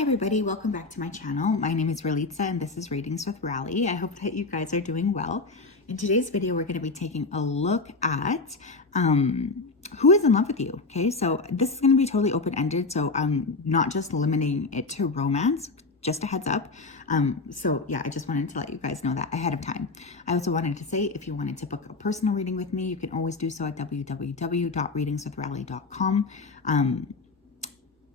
Hi everybody, welcome back to my channel. My name is Ralitza and this is Readings with Rally. I hope that you guys are doing well. In today's video, we're going to be taking a look at who is in love with you. Okay, so this is going to be totally open-ended, so I'm not just limiting it to romance, just a heads up. So yeah, I just wanted to let you guys know that ahead of time. I also wanted to say, if you wanted to book a personal reading with me, you can always do so at www.readingswithrally.com.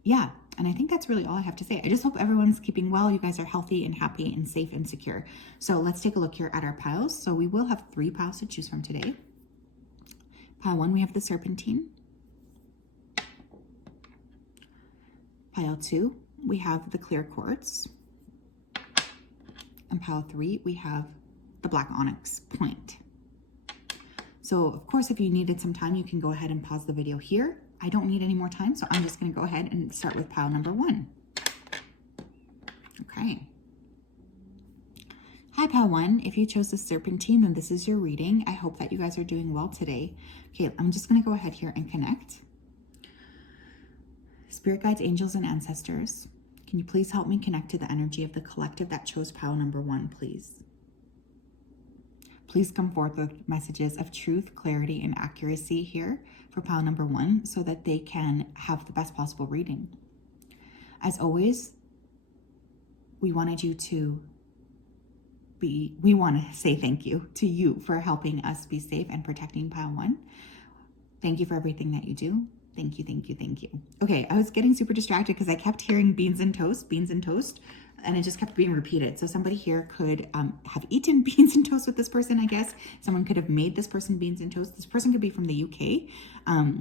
Yeah, and I think that's really all I have to say. I just hope everyone's keeping well. You guys are healthy and happy and safe and secure. So let's take a look here at our piles. So we will have 3 piles to choose from today. Pile 1, we have the Serpentine. Pile 2, we have the Clear Quartz. And pile 3, we have the Black Onyx Point. So of course, if you needed some time, you can go ahead and pause the video here. I don't need any more time, so I'm just going to go ahead and start with pile number 1. Okay. Hi, pile 1. If you chose the Serpentine, then this is your reading. I hope that you guys are doing well today. Okay, I'm just going to go ahead here and connect. Spirit guides, angels, and ancestors, can you please help me connect to the energy of the collective that chose pile number 1, please? Please come forth with messages of truth, clarity, and accuracy here for pile number 1 so that they can have the best possible reading. As always, we want to say thank you to you for helping us be safe and protecting pile 1. Thank you for everything that you do. Thank you, thank you, thank you. Okay, I was getting super distracted because I kept hearing beans and toast, and it just kept being repeated. So somebody here could have eaten beans and toast with this person, I guess. Someone could have made this person beans and toast. This person could be from the UK,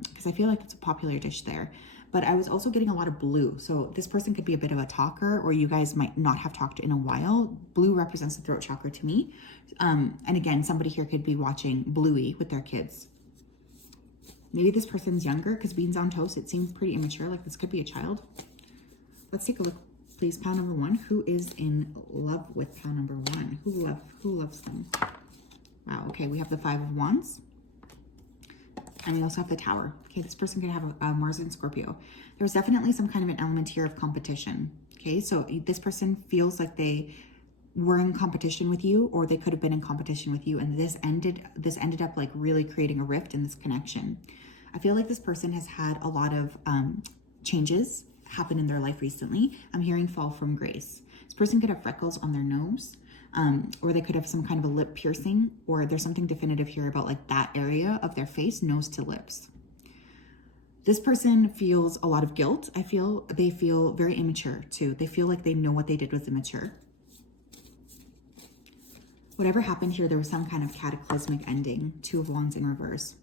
because I feel like it's a popular dish there. But I was also getting a lot of blue. So this person could be a bit of a talker, or you guys might not have talked in a while. Blue represents the throat chakra to me. And again, somebody here could be watching Bluey with their kids. Maybe this person's younger, because beans on toast, it seems pretty immature, like this could be a child. Let's take a look, please. Pile number 1, who is in love with pile number 1? Who loves them? Wow, okay, we have the 5 of Wands. And we also have the Tower. Okay, this person could have a Mars in Scorpio. There's definitely some kind of an element here of competition. Okay, so this person feels like they were in competition with you, or they could have been in competition with you, and this ended up like really creating a rift in this connection. I feel like this person has had a lot of changes happen in their life recently. I'm hearing fall from grace. This person could have freckles on their nose, or they could have some kind of a lip piercing, or there's something definitive here about like that area of their face, nose to lips. This person feels a lot of guilt. I feel they feel very immature too. They feel like they know what they did was immature. Whatever happened here, there was some kind of cataclysmic ending. 2 of Wands in reverse.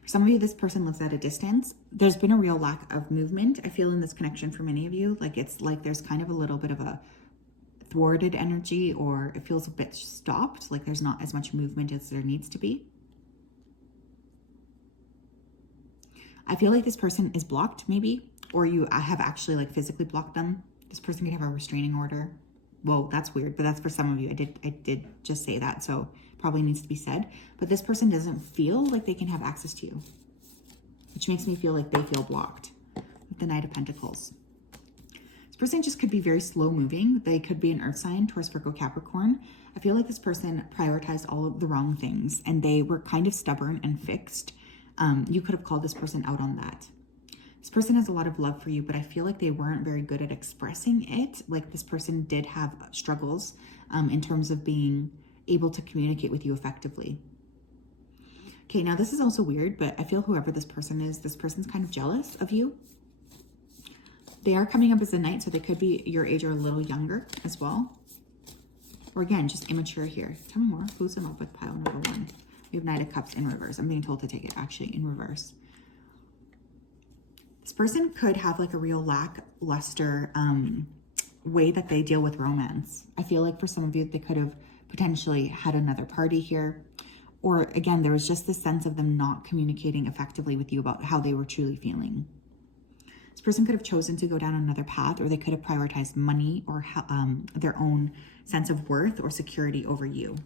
For some of you, this person lives at a distance. There's been a real lack of movement, I feel, in this connection for many of you. Like it's like there's kind of a little bit of a thwarted energy, or it feels a bit stopped, like there's not as much movement as there needs to be. I feel like this person is blocked maybe, or you have actually like physically blocked them. This person could have a restraining order. Well, that's weird, but that's for some of you. I did just say that, so probably needs to be said. But this person doesn't feel like they can have access to you, which makes me feel like they feel blocked with the Knight of Pentacles. This person just could be very slow moving. They could be an earth sign, Taurus, Virgo, Capricorn. I feel like this person prioritized all of the wrong things, and they were kind of stubborn and fixed. You could have called this person out on that. This person has a lot of love for you, but I feel like they weren't very good at expressing it. Like this person did have struggles in terms of being able to communicate with you effectively. Okay, now this is also weird, but I feel whoever this person is, this person's kind of jealous of you. They are coming up as a knight, so they could be your age or a little younger as well. Or again, just immature here. Tell me more. Who's in love with pile number 1? We have Knight of Cups in reverse. I'm being told to take it actually in reverse. This person could have like a real lackluster way that they deal with romance. I feel like for some of you, they could have potentially had another party here. Or again, there was just this sense of them not communicating effectively with you about how they were truly feeling. This person could have chosen to go down another path, or they could have prioritized money or their own sense of worth or security over you.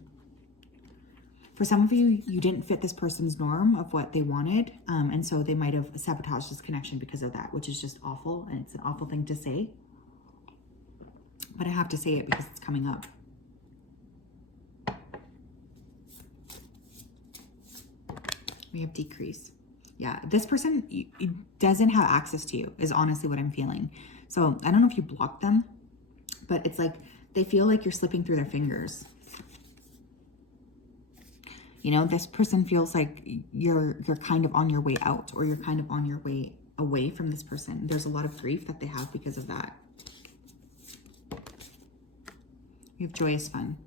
For some of you, you didn't fit this person's norm of what they wanted. And so they might have sabotaged this connection because of that, which is just awful. And it's an awful thing to say. But I have to say it because it's coming up. We have decrease. Yeah, this person doesn't have access to you is honestly what I'm feeling. So I don't know if you blocked them, but it's like they feel like you're slipping through their fingers. You know, this person feels like you're kind of on your way out, or you're kind of on your way away from this person. There's a lot of grief that they have because of that. You have joyous fun.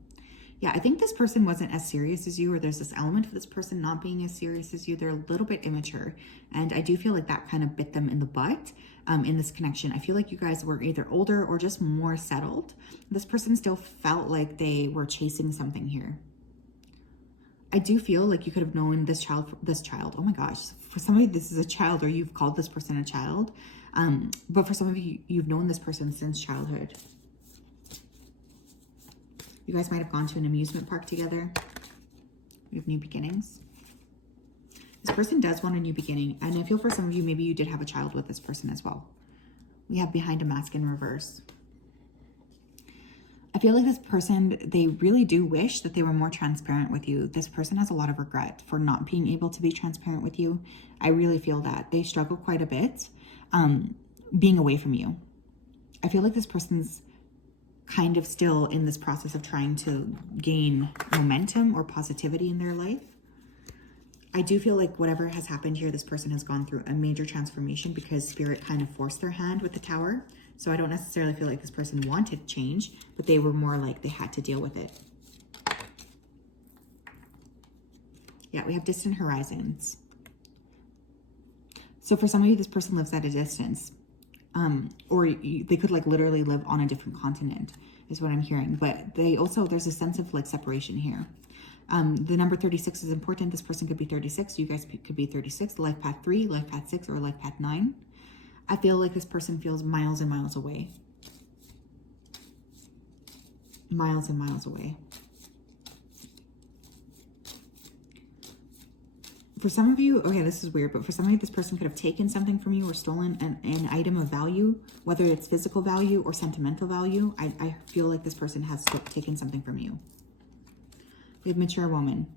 Yeah, I think this person wasn't as serious as you, or there's this element of this person not being as serious as you. They're a little bit immature. And I do feel like that kind of bit them in the butt in this connection. I feel like you guys were either older or just more settled. This person still felt like they were chasing something here. I do feel like you could have known this child. Oh my gosh. For somebody, this is a child, or you've called this person a child. But for some of you, you've known this person since childhood. You guys might have gone to an amusement park together. We have new beginnings. This person does want a new beginning. And I feel for some of you, maybe you did have a child with this person as well. We have behind a mask in reverse. I feel like this person, they really do wish that they were more transparent with you. This person has a lot of regret for not being able to be transparent with you. I really feel that. They struggle quite a bit being away from you. I feel like this person's kind of still in this process of trying to gain momentum or positivity in their life. I do feel like whatever has happened here, this person has gone through a major transformation because Spirit kind of forced their hand with the Tower. So I don't necessarily feel like this person wanted change, but they were more like they had to deal with it. Yeah, we have distant horizons. So for some of you, this person lives at a distance. Or they could like literally live on a different continent is what I'm hearing. But they also, there's a sense of like separation here. The number 36 is important. This person could be 36. You guys could be 36, life path 3, life path 6, or life path 9. I feel like this person feels miles and miles away. Miles and miles away. For some of you, okay, this is weird, but for some of you, this person could have taken something from you or stolen an item of value, whether it's physical value or sentimental value. I feel like this person has taken something from you. We have mature woman.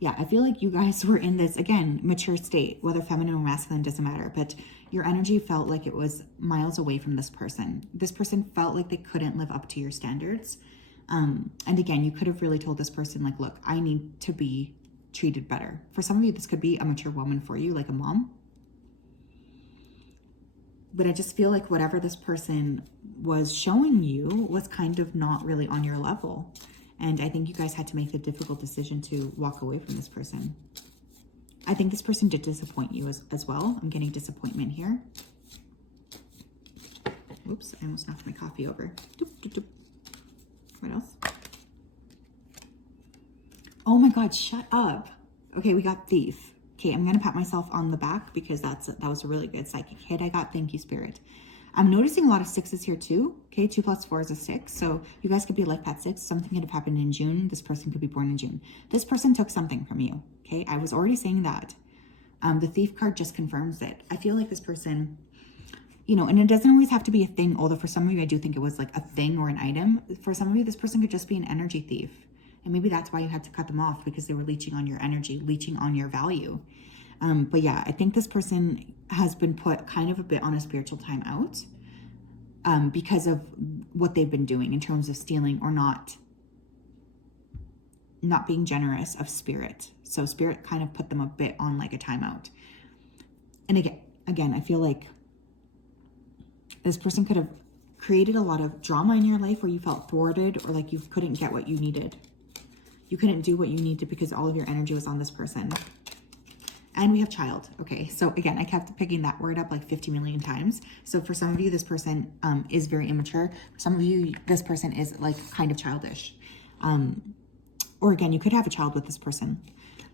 Yeah, I feel like you guys were in this, again, mature state, whether feminine or masculine, doesn't matter, but your energy felt like it was miles away from this person. This person felt like they couldn't live up to your standards. And again, you could have really told this person, like, look, I need to be treated better. For some of you, this could be a mature woman for you, like a mom. But I just feel like whatever this person was showing you was kind of not really on your level. And I think you guys had to make the difficult decision to walk away from this person. I think this person did disappoint you as well. I'm getting disappointment here. Oops, I almost knocked my coffee over. Doop, doop, doop. What else? Oh my God, shut up. Okay, we got thief. Okay, I'm going to pat myself on the back because that was a really good psychic hit I got. Thank you, Spirit. I'm noticing a lot of 6s here too. Okay, 2 + 4 is a 6. So you guys could be life path 6. Something could have happened in June. This person could be born in June. This person took something from you. Okay, I was already saying that. The thief card just confirms it. I feel like this person, you know, and it doesn't always have to be a thing, although for some of you, I do think it was like a thing or an item. For some of you, this person could just be an energy thief. And maybe that's why you had to cut them off, because they were leeching on your energy, leeching on your value. But yeah, I think this person has been put kind of a bit on a spiritual timeout because of what they've been doing in terms of stealing or not being generous of Spirit. So Spirit kind of put them a bit on like a timeout. And again, I feel like this person could have created a lot of drama in your life where you felt thwarted or like you couldn't get what you needed. You couldn't do what you needed because all of your energy was on this person. And we have child. Okay, so again, I kept picking that word up like 50 million times. So for some of you, this person is very immature. For some of you, this person is like kind of childish. Or again, you could have a child with this person.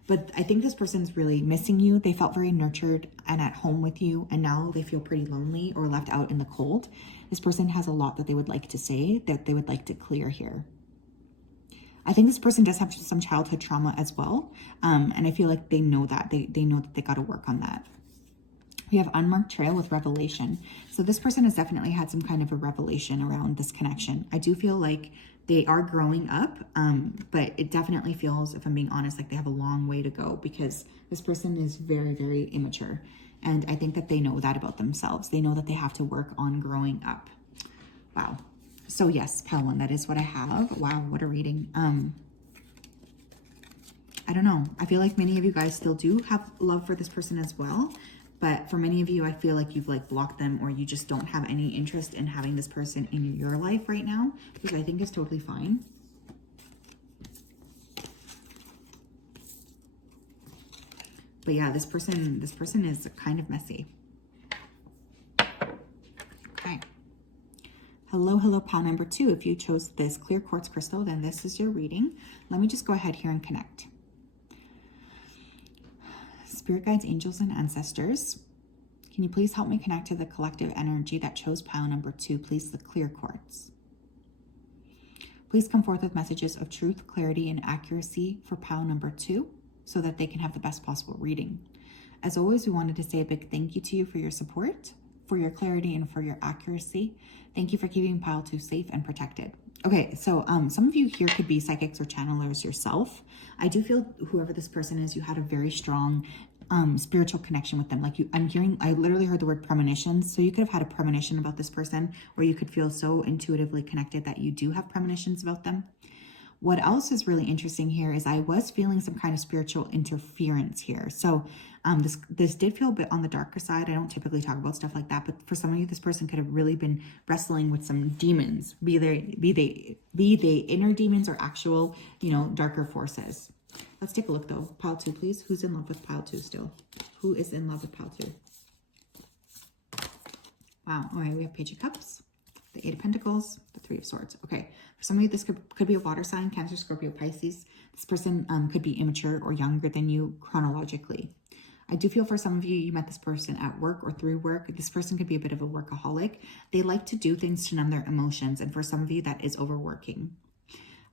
But I think this person's really missing you. They felt very nurtured and at home with you, and now they feel pretty lonely or left out in the cold. This person has a lot that they would like to say, that they would like to clear here. I think this person does have some childhood trauma as well. And I feel like they know that. They know that they got to work on that. We have unmarked trail with revelation. So this person has definitely had some kind of a revelation around this connection. I do feel like they are growing up, but it definitely feels, if I'm being honest, like they have a long way to go because this person is very, very immature. And I think that they know that about themselves. They know that they have to work on growing up. Wow. So yes, pile one, that is what I have. Wow, what a reading. I don't know. I feel like many of you guys still do have love for this person as well. But for many of you, I feel like you've like blocked them or you just don't have any interest in having this person in your life right now, which I think is totally fine. But yeah, this person is kind of messy. Okay. Hello, pile number 2. If you chose this clear quartz crystal, then this is your reading. Let me just go ahead here and connect. Spirit guides, angels, and ancestors, can you please help me connect to the collective energy that chose pile number 2, please, the clear quartz. Please come forth with messages of truth, clarity, and accuracy for pile number 2 so that they can have the best possible reading. As always, we wanted to say a big thank you to you for your support, for your clarity, and for your accuracy. Thank you for keeping pile 2 safe and protected. Okay, so some of you here could be psychics or channelers yourself. I do feel whoever this person is, you had a very strong spiritual connection with them. Like I literally heard the word premonitions. So you could have had a premonition about this person, or you could feel so intuitively connected that you do have premonitions about them. What else is really interesting here is I was feeling some kind of spiritual interference here. So this did feel a bit on the darker side. I don't typically talk about stuff like that, but for some of you, this person could have really been wrestling with some demons, be they inner demons or actual, darker forces. Let's take a look though. Pile 2, please. Who's in love with pile 2 still? Who is in love with pile 2? Wow. All right, we have Page of Cups, the 8 of Pentacles, the 3 of Swords. Okay, for some of you, this could be a water sign, Cancer, Scorpio, Pisces. This person could be immature or younger than you chronologically. I do feel for some of you, you met this person at work or through work. This person could be a bit of a workaholic. They like to do things to numb their emotions. And for some of you, that is overworking.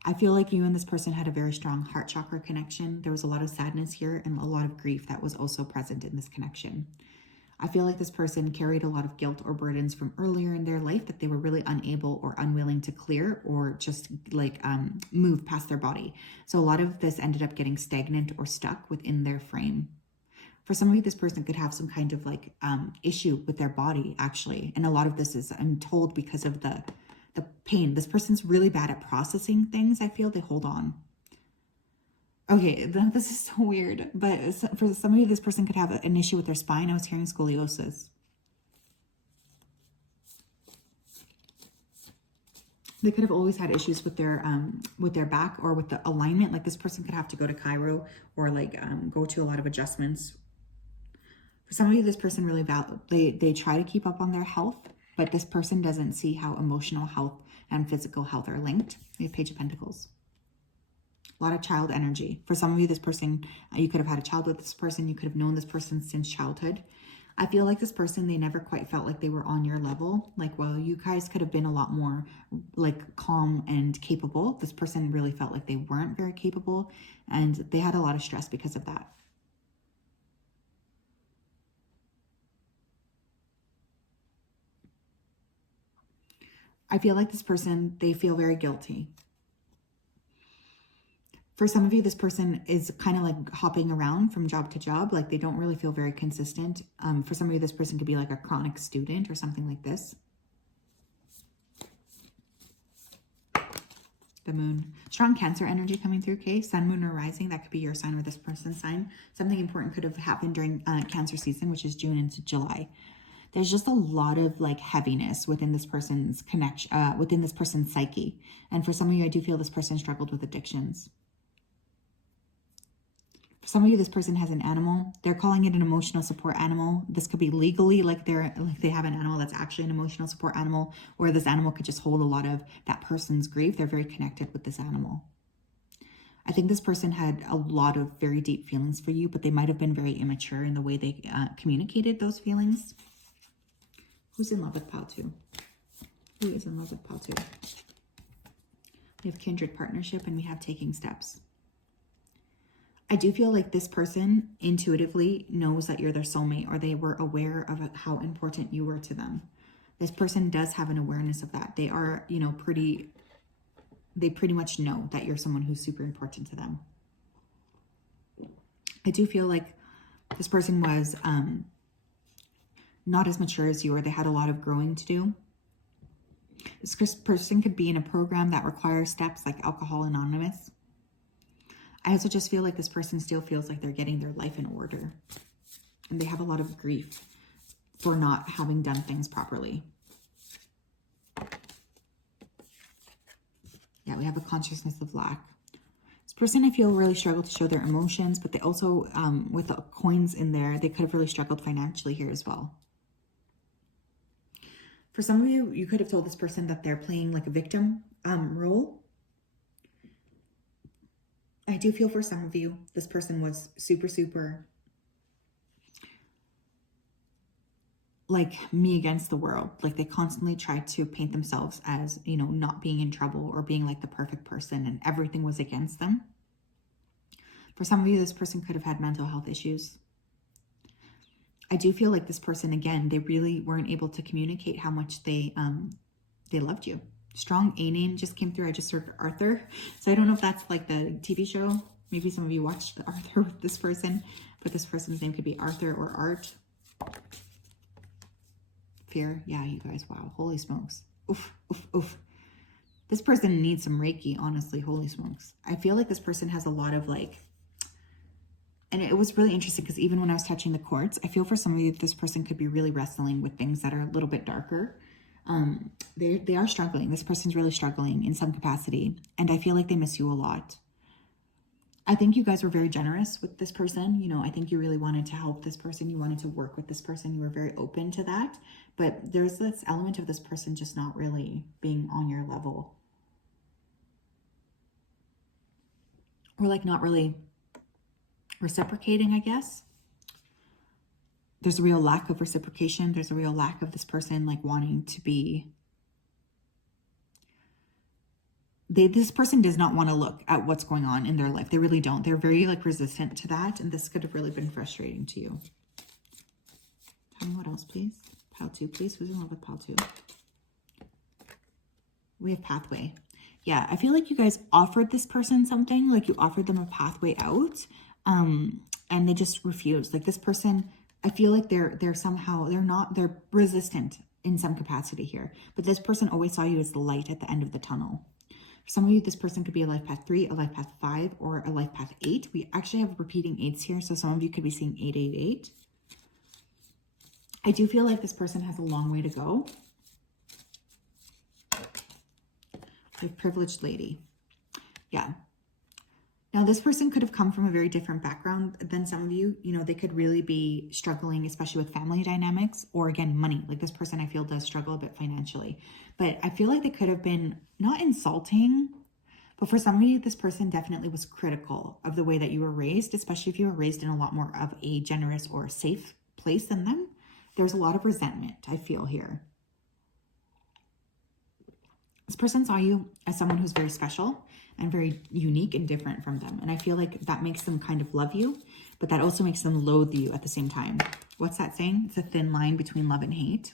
I feel like you and this person had a very strong heart chakra connection. There was a lot of sadness here and a lot of grief that was also present in this connection. I feel like this person carried a lot of guilt or burdens from earlier in their life that they were really unable or unwilling to clear or just like move past their body. So a lot of this ended up getting stagnant or stuck within their frame. For some of you, this person could have some kind of like issue with their body actually. And a lot of this is, I'm told, because of the pain. This person's really bad at processing things. I feel they hold on. Okay, this is so weird, but for some of you, this person could have an issue with their spine. I was hearing scoliosis. They could have always had issues with their back or with the alignment. Like this person could have to go to chiro or like go to a lot of adjustments. For some of you, this person really they try to keep up on their health, but this person doesn't see how emotional health and physical health are linked. We have Page of Pentacles. A lot of child energy. For some of you, this person, you could have had a child with this person. You could have known this person since childhood. I feel like this person, they never quite felt like they were on your level. Like, well, you guys could have been a lot more like calm and capable. This person really felt like they weren't very capable and they had a lot of stress because of that. I feel like this person, they feel very guilty. For some of you, this person is kind of like hopping around from job to job. Like they don't really feel very consistent. For some of you, this person could be like a chronic student or something like this. The moon. Strong Cancer energy coming through, okay? Sun, moon, or rising. That could be your sign or this person's sign. Something important could have happened during Cancer season, which is June into July. There's just a lot of like heaviness within this person's connection, within this person's psyche. And for some of you, I do feel this person struggled with addictions. For some of you, this person has an animal. They're calling it an emotional support animal. This could be legally like they have an animal that's actually an emotional support animal, or this animal could just hold a lot of that person's grief. They're very connected with this animal. I think this person had a lot of very deep feelings for you, but they might have been very immature in the way they communicated those feelings. Who's in love with pile 2? Who is in love with pile 2? We have kindred partnership, and we have taking steps. I do feel like this person intuitively knows that you're their soulmate, or they were aware of how important you were to them. This person does have an awareness of that. They are, you know, they pretty much know that you're someone who's super important to them. I do feel like this person was not as mature as you, or they had a lot of growing to do. This person could be in a program that requires steps like Alcohol Anonymous. I also just feel like this person still feels like they're getting their life in order, and they have a lot of grief for not having done things properly. Yeah, we have a consciousness of lack. This person, I feel, really struggled to show their emotions, but they also, with the coins in there, they could have really struggled financially here as well. For some of you, you could have told this person that they're playing like a victim role. I do feel for some of you, this person was super like me against the world. Like they constantly tried to paint themselves as, you know, not being in trouble or being like the perfect person, and everything was against them. For some of you, this person could have had mental health issues. I do feel like this person, again, they really weren't able to communicate how much they loved you. Strong A name just came through. I just heard Arthur. So I don't know if that's like the TV show. Maybe some of you watched Arthur with this person, but this person's name could be Arthur or Art. Fear. Yeah, you guys. Wow. Holy smokes. Oof, oof, oof. This person needs some Reiki, honestly. Holy smokes. I feel like this person has a lot of like, and it was really interesting because even when I was touching the quartz, I feel for some of you, this person could be really wrestling with things that are a little bit darker. They are struggling. This person's really struggling in some capacity. And I feel like they miss you a lot. I think you guys were very generous with this person. You know, I think you really wanted to help this person. You wanted to work with this person. You were very open to that. But there's this element of this person just not really being on your level. Or like not really reciprocating, I guess. There's a real lack of reciprocation. There's a real lack of this person like wanting to be. This person does not want to look at what's going on in their life. They really don't. They're very like resistant to that. And this could have really been frustrating to you. Tell me what else, please. Pile 2, please. Who's in love with Pile 2? We have pathway. Yeah, I feel like you guys offered this person something. Like you offered them a pathway out. And they just refused. Like this person, I feel like they're resistant in some capacity here. But this person always saw you as the light at the end of the tunnel. For some of you, this person could be a life path 3, a life path 5, or a life path 8. We actually have repeating 8s here. So some of you could be seeing 888. I do feel like this person has a long way to go. A privileged lady. Yeah. Now, this person could have come from a very different background than some of you. You know, they could really be struggling, especially with family dynamics or, again, money. Like this person, I feel, does struggle a bit financially. But I feel like they could have been not insulting, but for some of you, this person definitely was critical of the way that you were raised, especially if you were raised in a lot more of a generous or safe place than them. There's a lot of resentment, I feel here. This person saw you as someone who's very special and very unique and different from them. And I feel like that makes them kind of love you, but that also makes them loathe you at the same time. What's that saying? It's a thin line between love and hate.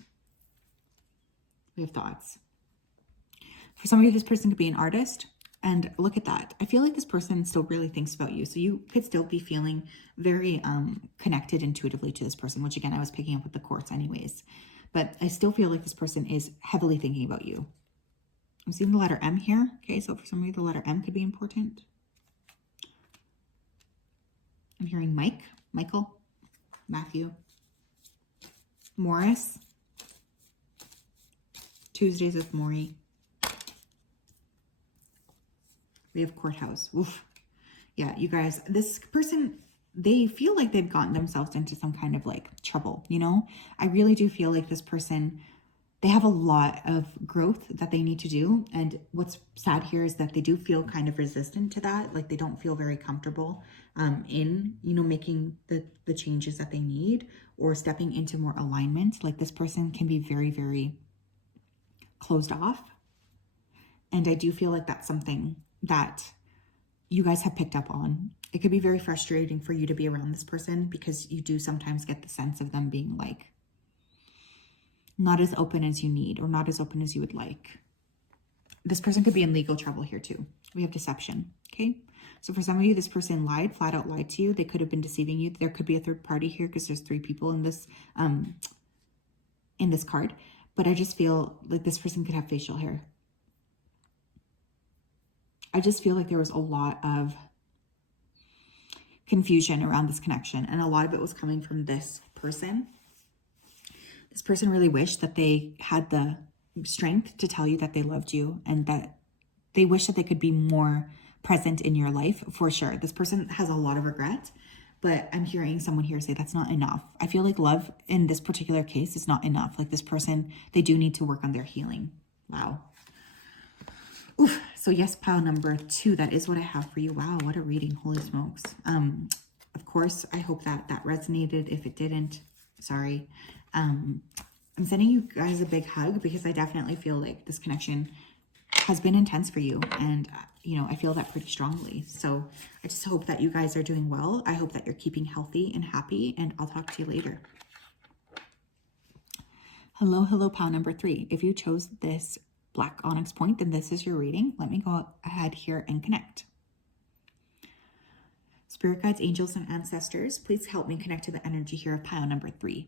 We have thoughts. For some of you, this person could be an artist. And look at that. I feel like this person still really thinks about you. So you could still be feeling very connected intuitively to this person, which again, I was picking up with the quartz anyways. But I still feel like this person is heavily thinking about you. I'm seeing the letter M here. Okay, so for some of you, the letter M could be important. I'm hearing Mike, Michael, Matthew, Morris, Tuesdays with Maury. We have courthouse. Oof. Yeah, you guys, this person, they feel like they've gotten themselves into some kind of like trouble, you know? I really do feel like this person, they have a lot of growth that they need to do. And what's sad here is that they do feel kind of resistant to that. Like they don't feel very comfortable in, you know, making the changes that they need or stepping into more alignment. Like this person can be very, very closed off. And I do feel like that's something that you guys have picked up on. It could be very frustrating for you to be around this person because you do sometimes get the sense of them being like not as open as you need or not as open as you would like. This person could be in legal trouble here too. We have deception, okay? So for some of you, this person lied, flat out lied to you. They could have been deceiving you. There could be a third party here because there's 3 people in this card. But I just feel like this person could have facial hair. I just feel like there was a lot of confusion around this connection, and a lot of it was coming from this person. This person really wished that they had the strength to tell you that they loved you and that they wish that they could be more present in your life, for sure. This person has a lot of regret, but I'm hearing someone here say that's not enough. I feel like love in this particular case is not enough. Like this person, they do need to work on their healing. Wow. Oof. So yes, pile number 2, that is what I have for you. Wow, what a reading. Holy smokes. Of course, I hope that resonated. If it didn't, sorry. I'm sending you guys a big hug because I definitely feel like this connection has been intense for you. And, you know, I feel that pretty strongly. So I just hope that you guys are doing well. I hope that you're keeping healthy and happy, and I'll talk to you later. Hello, pile number 3. If you chose this Black Onyx point, then this is your reading. Let me go ahead here and connect. Spirit guides, angels, and ancestors, please help me connect to the energy here of pile number 3.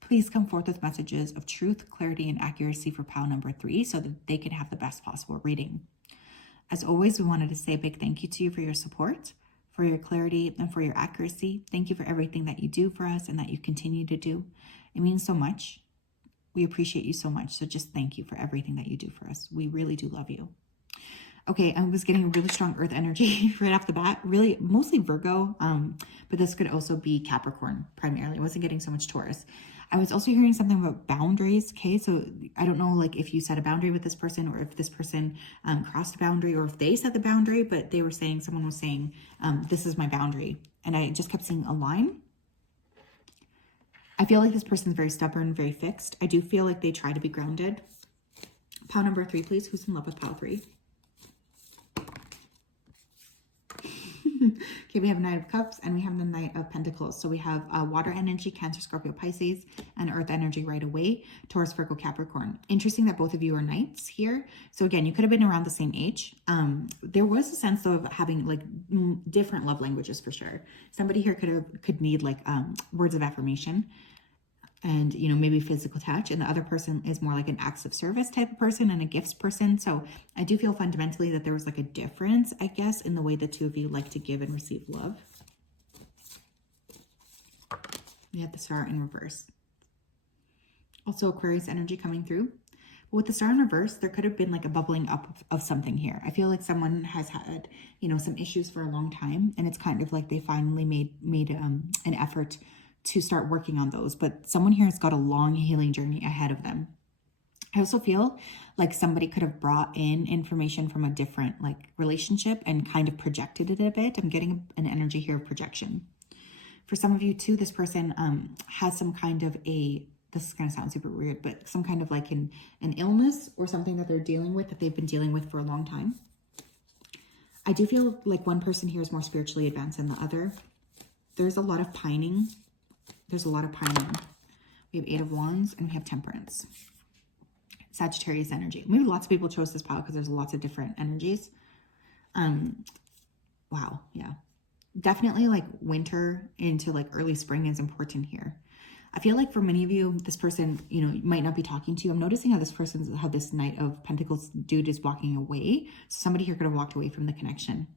Please come forth with messages of truth, clarity, and accuracy for pile number 3 so that they can have the best possible reading. As always, we wanted to say a big thank you to you for your support, for your clarity, and for your accuracy. Thank you for everything that you do for us and that you continue to do. It means so much. We appreciate you so much. So just thank you for everything that you do for us. We really do love you. Okay, I was getting a really strong earth energy right off the bat, really mostly Virgo, but this could also be Capricorn primarily. I wasn't getting so much Taurus. I was also hearing something about boundaries. Okay, so I don't know like if you set a boundary with this person or if this person crossed a boundary or if they set the boundary, but they were saying, someone was saying, this is my boundary. And I just kept seeing a line. I feel like this person's very stubborn, very fixed. I do feel like they try to be grounded. Pile number 3, please. Who's in love with pile 3? Okay, we have Knight of Cups and we have the Knight of Pentacles. So we have water energy, Cancer, Scorpio, Pisces, and earth energy right away, Taurus, Virgo, Capricorn. Interesting that both of you are Knights here. So again, you could have been around the same age. There was a sense of having like different love languages for sure. Somebody here could need like words of affirmation and, you know, maybe physical touch. And the other person is more like an acts of service type of person and a gifts person. So I do feel fundamentally that there was like a difference, I guess, in the way the two of you like to give and receive love. We have the Star in reverse. Also Aquarius energy coming through. But with the Star in reverse, there could have been like a bubbling up of something here. I feel like someone has had, you know, some issues for a long time. And it's kind of like they finally made an effort to start working on those, but someone here has got a long healing journey ahead of them. I also feel like somebody could have brought in information from a different like relationship and kind of projected it a bit. I'm getting an energy here of projection. For some of you too, this person has some kind of this is going to sound super weird, but some kind of like an illness or something that they're dealing with that they've been dealing with for a long time. I do feel like one person here is more spiritually advanced than the other. There's a lot of pining. There's a lot of pining. We have 8 of Wands and we have Temperance. Sagittarius energy. Maybe lots of people chose this pile because there's lots of different energies. Wow, yeah. Definitely like winter into like early spring is important here. I feel like for many of you, this person, you know, might not be talking to you. I'm noticing how how this Knight of Pentacles dude is walking away. So somebody here could have walked away from the connection.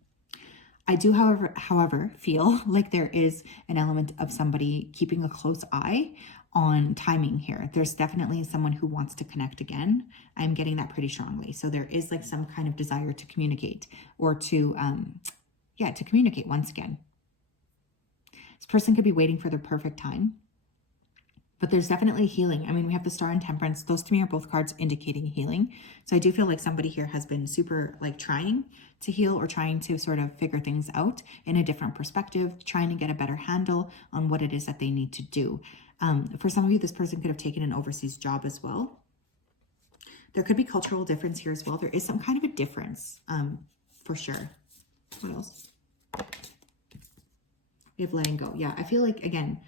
I do, however, feel like there is an element of somebody keeping a close eye on timing here. There's definitely someone who wants to connect again. I'm getting that pretty strongly. So there is like some kind of desire to communicate or to communicate once again. This person could be waiting for the perfect time. But there's definitely healing. I mean, we have the Star and Temperance. Those to me are both cards indicating healing. So I do feel like somebody here has been super like trying to heal or trying to sort of figure things out in a different perspective, trying to get a better handle on what it is that they need to do. For some of you, this person could have taken an overseas job as well. There could be cultural difference here as well. There is some kind of a difference, for sure. What else? We have letting go. Yeah, I feel like, again,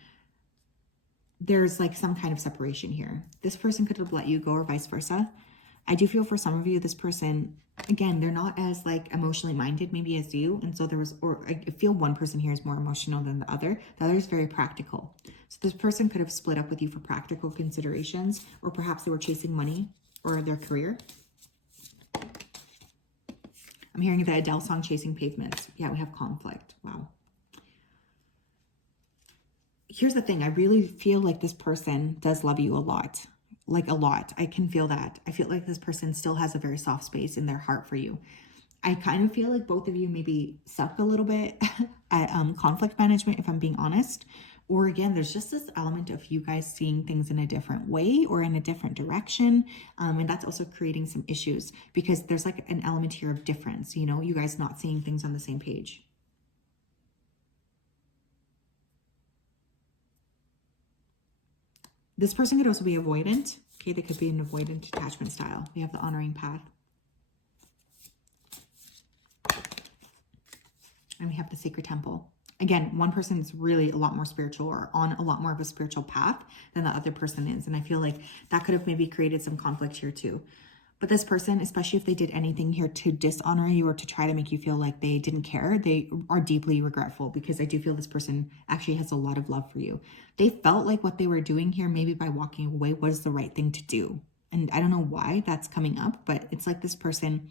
there's like some kind of separation here. This person could have let you go or vice versa. I do feel for some of you, this person, again, they're not as like emotionally minded maybe as you. And so there was, or I feel one person here is more emotional than the other. The other is very practical. So this person could have split up with you for practical considerations, or perhaps they were chasing money or their career. I'm hearing the Adele song, Chasing Pavements. Yeah, we have conflict. Wow. Here's the thing. I really feel like this person does love you a lot. Like a lot. I can feel that. I feel like this person still has a very soft space in their heart for you. I kind of feel like both of you maybe suck a little bit at conflict management, if I'm being honest. Or again, there's just this element of you guys seeing things in a different way or in a different direction. And that's also creating some issues because there's like an element here of difference, you know, you guys not seeing things on the same page. This person could also be avoidant. Okay, they could be an avoidant attachment style. We have the honoring path. And we have the sacred temple. Again, one person is really a lot more spiritual or on a lot more of a spiritual path than the other person is. And I feel like that could have maybe created some conflict here too. But this person, especially if they did anything here to dishonor you or to try to make you feel like they didn't care, they are deeply regretful because I do feel this person actually has a lot of love for you. They felt like what they were doing here, maybe by walking away, was the right thing to do. And I don't know why that's coming up, but it's like this person,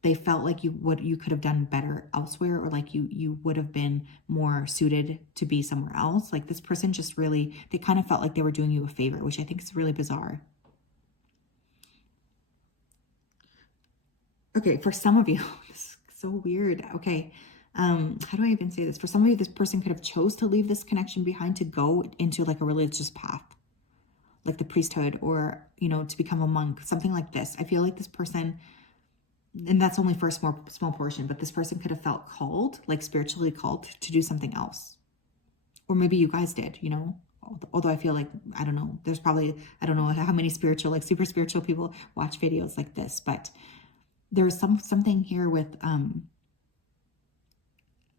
they felt like you could have done better elsewhere, or like you would have been more suited to be somewhere else. Like this person just really, they kind of felt like they were doing you a favor, which I think is really bizarre. Okay, for some of you, this is so weird. Okay, how do I even say this? For some of you, this person could have chose to leave this connection behind to go into like a religious path, like the priesthood, or, you know, to become a monk, something like this. I feel like this person, and that's only for a small portion, but this person could have felt called, like spiritually called to do something else. Or maybe you guys did, you know, although I feel like, I don't know, there's probably, I don't know how many spiritual, like super spiritual people watch videos like this, but there's something here with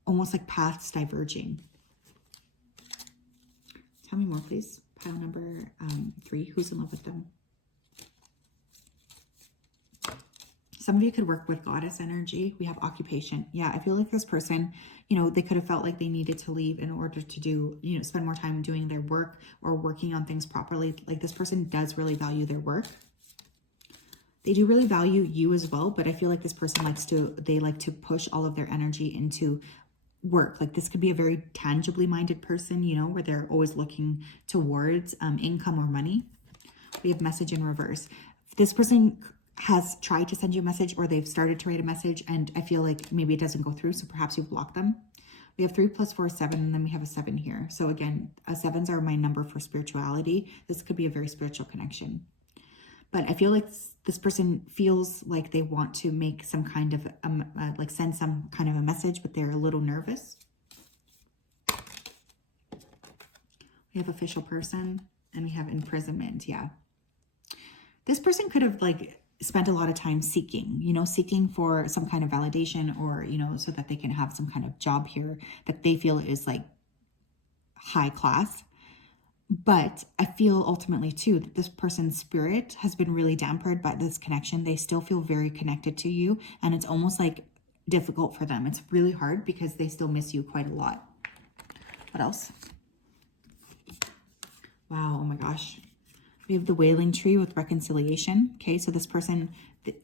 almost like paths diverging. Tell me more, please. Pile number 3. Who's in love with them? Some of you could work with goddess energy. We have occupation. Yeah, I feel like this person, you know, they could have felt like they needed to leave in order to do, you know, spend more time doing their work or working on things properly. Like this person does really value their work. They do really value you as well, but I feel like this person they like to push all of their energy into work. Like this could be a very tangibly minded person, you know, where they're always looking towards income or money. We have message in reverse. This person has tried to send you a message, or they've started to write a message, and I feel like maybe it doesn't go through, so perhaps you've blocked them. We have 3 + 4 is 7, and then we have a 7 here. So again, 7s are my number for spirituality. This could be a very spiritual connection. But I feel like this person feels like they want to make some kind of, like send some kind of a message, but they're a little nervous. We have official person, and we have imprisonment. Yeah. This person could have like spent a lot of time seeking, you know, seeking for some kind of validation, or, you know, so that they can have some kind of job here that they feel is like high class. But I feel ultimately too that this person's spirit has been really dampened by this connection. They still feel very connected to you, and it's almost like difficult for them. It's really hard because they still miss you quite a lot. What else? Wow, oh my gosh. We have the wailing tree with reconciliation. Okay, so this person,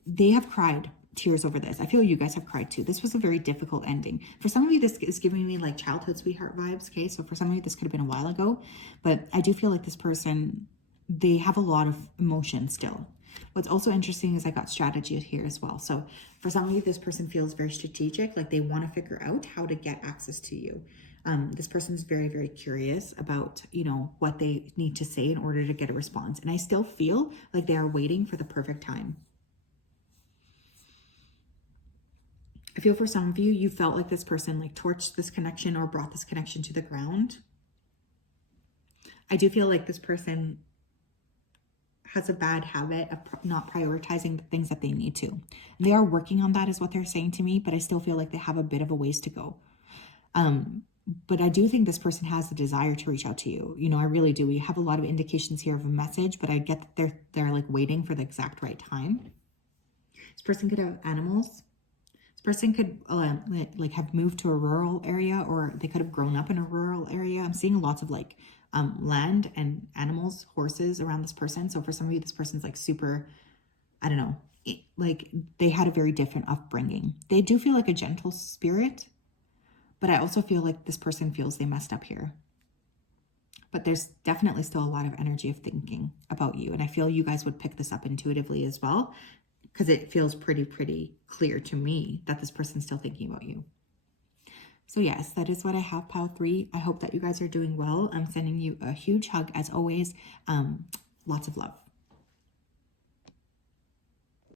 they have cried tears over this. I feel you guys have cried too. This was a very difficult ending. For some of you, this is giving me like childhood sweetheart vibes. Okay, so for some of you, this could have been a while ago, but I do feel like this person, they have a lot of emotion still. What's also interesting is I got strategy here as well. So for some of you, this person feels very strategic, like they want to figure out how to get access to you. This person's very, very curious about, you know, what they need to say in order to get a response. And I still feel like they are waiting for the perfect time. I feel for some of you, you felt like this person like torched this connection or brought this connection to the ground. I do feel like this person has a bad habit of not prioritizing the things that they need to. They are working on that is what they're saying to me, but I still feel like they have a bit of a ways to go. But I do think this person has the desire to reach out to you. You know, I really do. We have a lot of indications here of a message, but I get that they're like waiting for the exact right time. This person could have animals. This person could like have moved to a rural area, or they could have grown up in a rural area. I'm seeing lots of like land and animals, horses around this person. So for some of you, this person's like super, I don't know, like they had a very different upbringing. They do feel like a gentle spirit, but I also feel like this person feels they messed up here. But there's definitely still a lot of energy of thinking about you. And I feel you guys would pick this up intuitively as well, because it feels pretty clear to me that this person's still thinking about you. So yes, that is what I have, Pile 3. I hope that you guys are doing well. I'm sending you a huge hug as always. Lots of love.